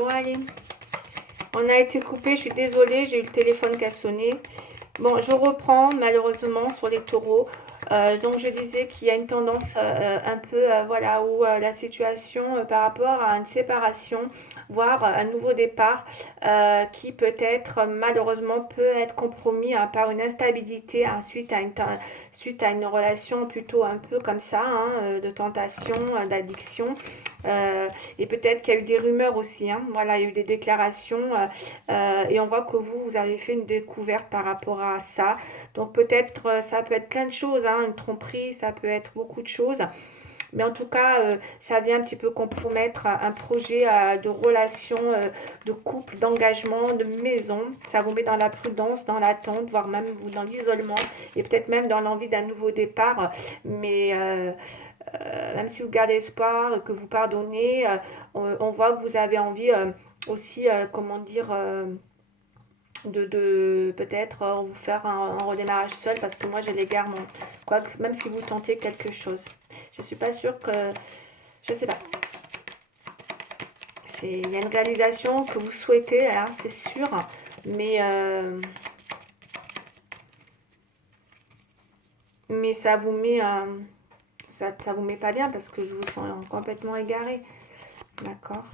Bon, allez. On a été coupé, je suis désolée, j'ai eu le téléphone qui a sonné. Bon, je reprends malheureusement sur les taureaux. Donc je disais qu'il y a une tendance un peu, voilà, où la situation par rapport à une séparation, voire un nouveau départ, qui peut-être malheureusement peut être compromis hein, par une instabilité hein, suite à une relation plutôt un peu comme ça, hein, de tentation, d'addiction. Et peut-être qu'il y a eu des rumeurs aussi, hein. Voilà, il y a eu des déclarations et on voit que vous avez fait une découverte par rapport à ça. Donc peut-être, ça peut être plein de choses, hein, une tromperie, ça peut être beaucoup de choses. Mais en tout cas, ça vient un petit peu compromettre un projet de relation, de couple, d'engagement, de maison. Ça vous met dans la prudence, dans l'attente, voire même vous dans l'isolement et peut-être même dans l'envie d'un nouveau départ. Mais même si vous gardez espoir, que vous pardonnez, on voit que vous avez envie aussi, comment dire, de peut-être vous faire un redémarrage seul parce que moi j'ai l'égarement. Quoique, même si vous tentez quelque chose. Je suis pas sûre que... Je sais pas. Il y a une réalisation que vous souhaitez, hein, c'est sûr. Mais ça vous met... ça vous met pas bien parce que je vous sens complètement égaré. D'accord.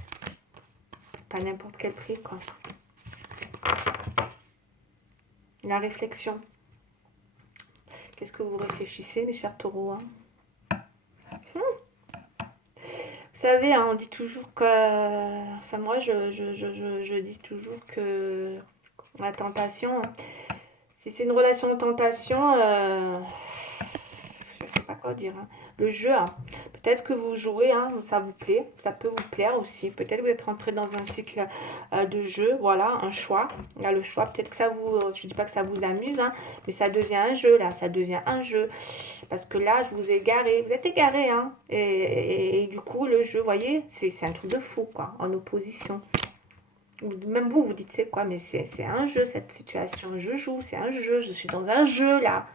Pas n'importe quel prix, quoi. La réflexion. Qu'est-ce que vous réfléchissez, mes chers taureaux, hein? Vous savez, hein, on dit toujours que... Enfin, moi, je dis toujours que la tentation, si c'est une relation de tentation, je ne sais pas quoi dire, hein. Le jeu, hein, peut-être que vous jouez, hein, ça vous plaît, ça peut vous plaire aussi. Peut-être que vous êtes rentré dans un cycle de jeu, voilà, un choix. Là, le choix, peut-être que ça vous, je ne dis pas que ça vous amuse, hein, mais ça devient un jeu, là, ça devient un jeu. Parce que là, je vous ai égaré, vous êtes égaré, hein. Et du coup, le jeu, vous voyez, c'est un truc de fou, quoi, en opposition. Même vous, vous dites, c'est quoi, mais c'est un jeu, cette situation. Je joue, c'est un jeu, je suis dans un jeu, là.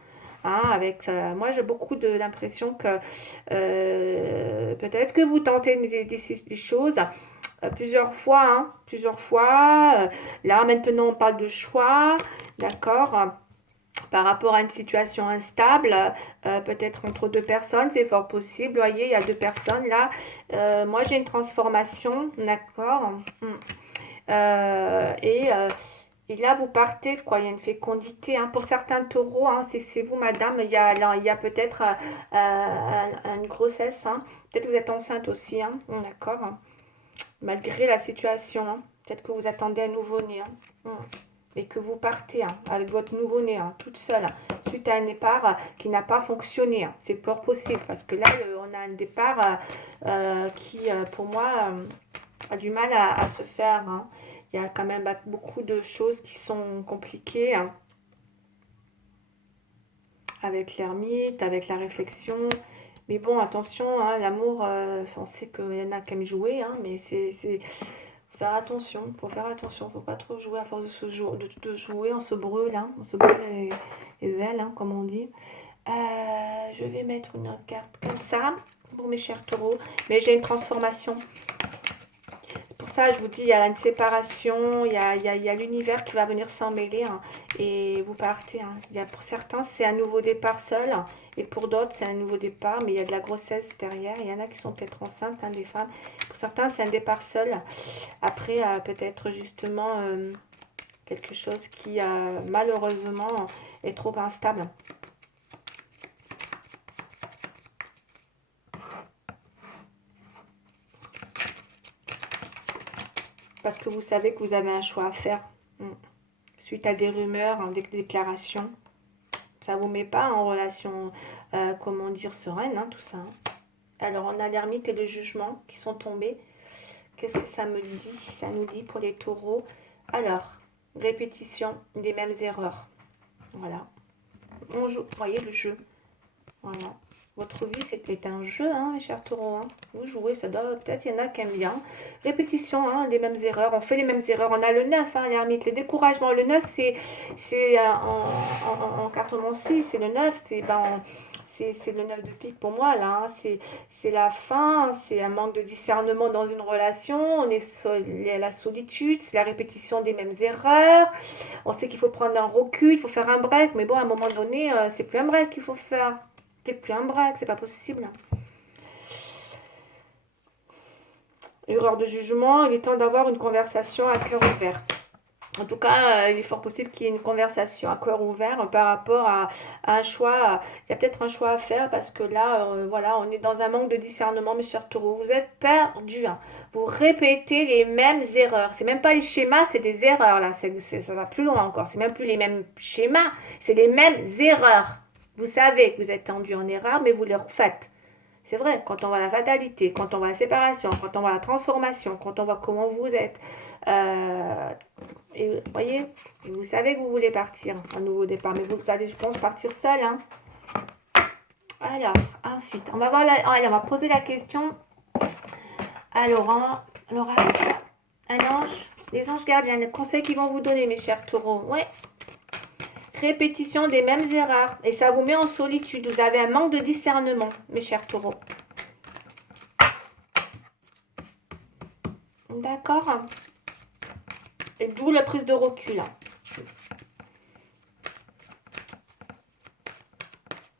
Hein, avec, moi, j'ai beaucoup l'impression que peut-être que vous tentez des choses plusieurs fois, hein, plusieurs fois. Là, maintenant, on parle de choix, d'accord, par rapport à une situation instable, peut-être entre deux personnes, c'est fort possible. Vous voyez, il y a deux personnes là. Moi, j'ai une transformation, d'accord. Euh, et, euh, et là, vous partez, quoi. Il y a une fécondité, hein. Pour certains taureaux, hein, c'est vous, madame. Il y a peut-être une grossesse. Hein. Peut-être que vous êtes enceinte aussi, hein. D'accord. Hein. Malgré la situation. Hein. Peut-être que vous attendez un nouveau-né. Hein. Et que vous partez hein, avec votre nouveau-né, hein, toute seule, hein, suite à un départ qui n'a pas fonctionné. Hein. C'est fort possible parce que là, on a un départ qui, pour moi, a du mal à se faire. Hein. Il y a quand même beaucoup de choses qui sont compliquées hein, avec l'ermite, avec la réflexion. Mais bon, attention, hein, l'amour, on sait qu'il y en a qui aiment jouer, hein, mais faut faire attention, faut faire attention, faut pas trop jouer à force de jouer, on se brûle, hein, on se brûle les ailes, hein, comme on dit. Je vais mettre une carte comme ça pour mes chers taureaux, mais j'ai une transformation. Pour ça, je vous dis, il y a une séparation, il y a l'univers qui va venir s'en mêler hein, et vous partez. Hein. Pour certains, c'est un nouveau départ seul et pour d'autres, c'est un nouveau départ, mais il y a de la grossesse derrière. Il y en a qui sont peut-être enceintes, hein, des femmes. Pour certains, c'est un départ seul. Après, peut-être justement quelque chose qui malheureusement est trop instable. Parce que vous savez que vous avez un choix à faire. Suite à des rumeurs, hein, des déclarations. Ça ne vous met pas en relation, comment dire, sereine, hein, tout ça. Hein. Alors, on a l'ermite et le jugement qui sont tombés. Qu'est-ce que ça me dit? Ça nous dit pour les taureaux. Alors, répétition des mêmes erreurs. Voilà. On joue, vous voyez le jeu. Voilà. Votre vie, c'est un jeu, hein, mes chers taureaux. Hein. Vous jouez, ça doit peut-être, il y en a qui aiment bien. Répétition, hein, des mêmes erreurs. On fait les mêmes erreurs. On a le 9, hein, l'ermite, le découragement. Le 9, c'est en cartomancie, c'est le 9. c'est le 9 de pique pour moi, là. Hein. C'est la fin, c'est un manque de discernement dans une relation, il y a la solitude, c'est la répétition des mêmes erreurs. On sait qu'il faut prendre un recul, il faut faire un break, mais bon, à un moment donné, c'est plus un break qu'il faut faire. C'est plus un break, c'est pas possible. Erreur de jugement, il est temps d'avoir une conversation à cœur ouvert. En tout cas, il est fort possible qu'il y ait une conversation à cœur ouvert par rapport à un choix. Il y a peut-être un choix à faire parce que là, voilà, on est dans un manque de discernement, mes chers taureaux. Vous êtes perdus. Hein. Vous répétez les mêmes erreurs. C'est même pas les schémas, c'est des erreurs là. Ça va plus loin encore. C'est même plus les mêmes schémas, c'est les mêmes erreurs. Vous savez que vous êtes tendu en erreur, mais vous les refaites. C'est vrai, quand on voit la fatalité, quand on voit la séparation, quand on voit la transformation, quand on voit comment vous êtes, euh, et vous voyez, vous savez que vous voulez partir, un nouveau départ, mais vous allez, je pense, partir seul. Hein. Alors, ensuite, on va voir allez, on va poser la question à Laurent. L'oracle, un ange, les anges gardiens, les conseils qu'ils vont vous donner, mes chers taureaux. Ouais. Répétition des mêmes erreurs. Et ça vous met en solitude. Vous avez un manque de discernement, mes chers taureaux. D'accord. Et d'où la prise de recul.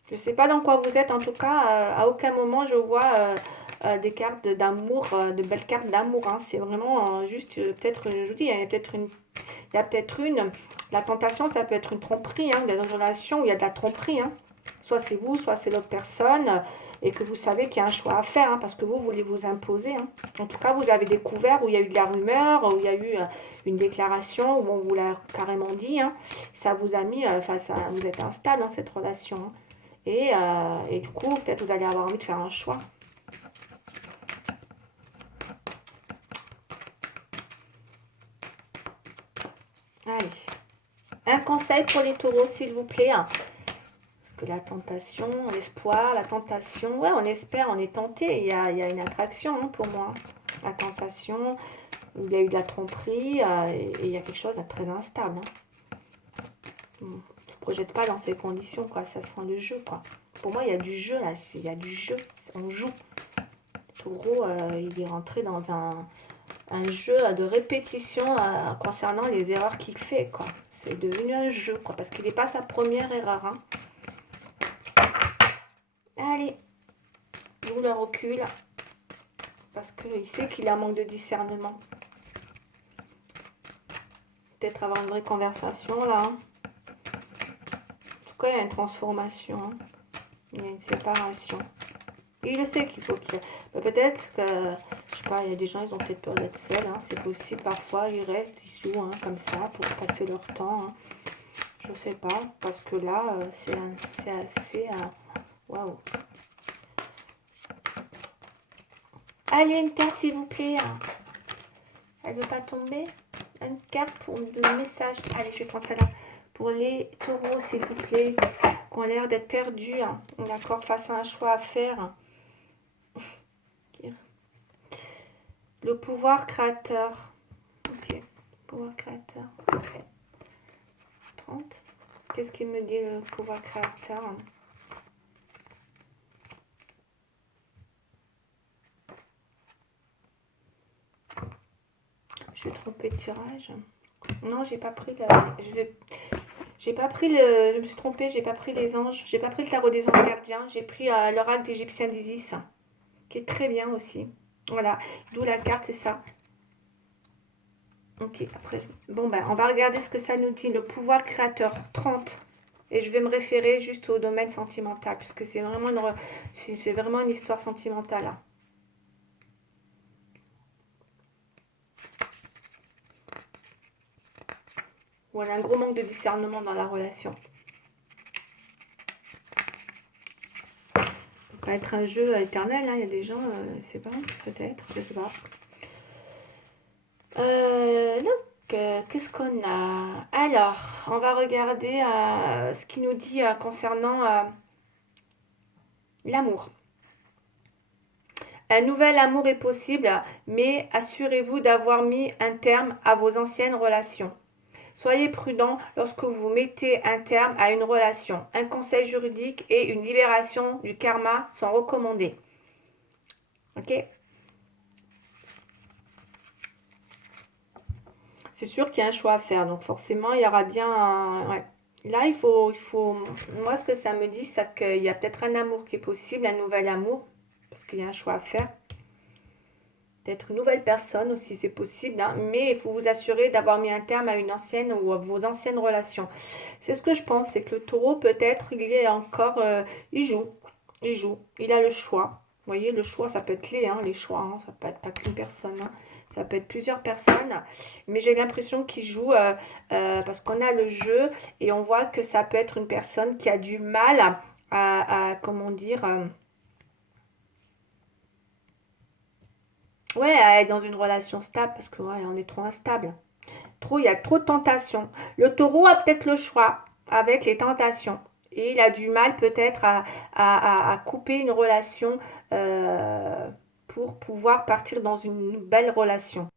Je ne sais pas dans quoi vous êtes, en tout cas, à aucun moment je vois des cartes d'amour, de belles cartes d'amour. Hein. C'est vraiment juste, peut-être, je vous dis, il y a peut-être une, la tentation, ça peut être une tromperie, hein, dans une relation où il y a de la tromperie. Hein. Soit c'est vous, soit c'est l'autre personne, et que vous savez qu'il y a un choix à faire, hein, parce que vous voulez vous imposer. Hein. En tout cas, vous avez découvert où il y a eu de la rumeur, où il y a eu une déclaration, où on vous l'a carrément dit. Hein. Ça vous a mis face à... Vous êtes instable dans cette relation. Hein. Et du coup, peut-être vous allez avoir envie de faire un choix. Allez. Un conseil pour les taureaux, s'il vous plaît. Parce que la tentation, l'espoir, la tentation, ouais, on espère, on est tenté. Il y a une attraction hein, pour moi. La tentation, il y a eu de la tromperie et il y a quelque chose de très instable. Hein. On ne se projette pas dans ces conditions, quoi. Ça sent le jeu, quoi. Pour moi, il y a du jeu, là. Il y a du jeu. On joue. Le taureau, il est rentré dans un jeu de répétition concernant les erreurs qu'il fait, quoi. C'est devenu un jeu, quoi, parce qu'il n'est pas sa première erreur. Hein. Allez, d'où le recul, parce qu'il sait qu'il a un manque de discernement. Peut-être avoir une vraie conversation, là. Hein. En tout cas, il y a une transformation. Hein. Il y a une séparation. Et il le sait qu'il faut qu'il... Peut-être que, je sais pas, il y a des gens, ils ont peut-être peur d'être seuls. Hein. C'est possible, parfois, ils restent, ils jouent hein, comme ça pour passer leur temps. Hein. Je sais pas, parce que là, c'est assez... Waouh. Allez, une carte, s'il vous plaît. Elle veut pas tomber. Une carte pour le message. Allez, je vais prendre celle-là. Pour les taureaux, s'il vous plaît, qui ont l'air d'être perdus. Hein. D'accord, face à un choix à faire. Le pouvoir créateur. Ok, pouvoir créateur. Ok. 30. Qu'est-ce qu'il me dit le pouvoir créateur? Je vais tromper le tirage. Non, j'ai pas pris le... J'ai pas pris le... Je me suis trompée, j'ai pas pris les anges. J'ai pas pris le tarot des anges gardiens. J'ai pris l'oracle d'Égyptien d'Isis, qui est très bien aussi. Voilà, d'où la carte, c'est ça. Ok, après, bon ben, on va regarder ce que ça nous dit. Le pouvoir créateur, 30. Et je vais me référer juste au domaine sentimental, puisque c'est vraiment une histoire sentimentale. Hein. Voilà, un gros manque de discernement dans la relation. Ça peut pas être un jeu éternel, hein. Il y a des gens, c'est pas, peut-être, je sais pas. Donc, qu'est-ce qu'on a? Alors, on va regarder ce qu'il nous dit concernant l'amour. Un nouvel amour est possible, mais assurez-vous d'avoir mis un terme à vos anciennes relations. Soyez prudent lorsque vous mettez un terme à une relation. Un conseil juridique et une libération du karma sont recommandés. Ok? C'est sûr qu'il y a un choix à faire, donc forcément, il y aura bien ouais. Là, moi, ce que ça me dit, c'est qu'il y a peut-être un amour qui est possible, un nouvel amour, parce qu'il y a un choix à faire. Peut-être une nouvelle personne aussi, c'est possible, hein, mais il faut vous assurer d'avoir mis un terme à une ancienne ou à vos anciennes relations. C'est ce que je pense, c'est que le taureau, peut-être, il est encore, il joue, il a le choix. Vous voyez, le choix, ça peut être les choix, hein, ça peut être pas qu'une personne, hein, ça peut être plusieurs personnes, mais j'ai l'impression qu'il joue parce qu'on a le jeu et on voit que ça peut être une personne qui a du mal comment dire, ouais, à être dans une relation stable parce que ouais, on est trop instable. Trop, il y a trop de tentations. Le taureau a peut-être le choix avec les tentations. Et il a du mal peut-être à couper une relation pour pouvoir partir dans une belle relation.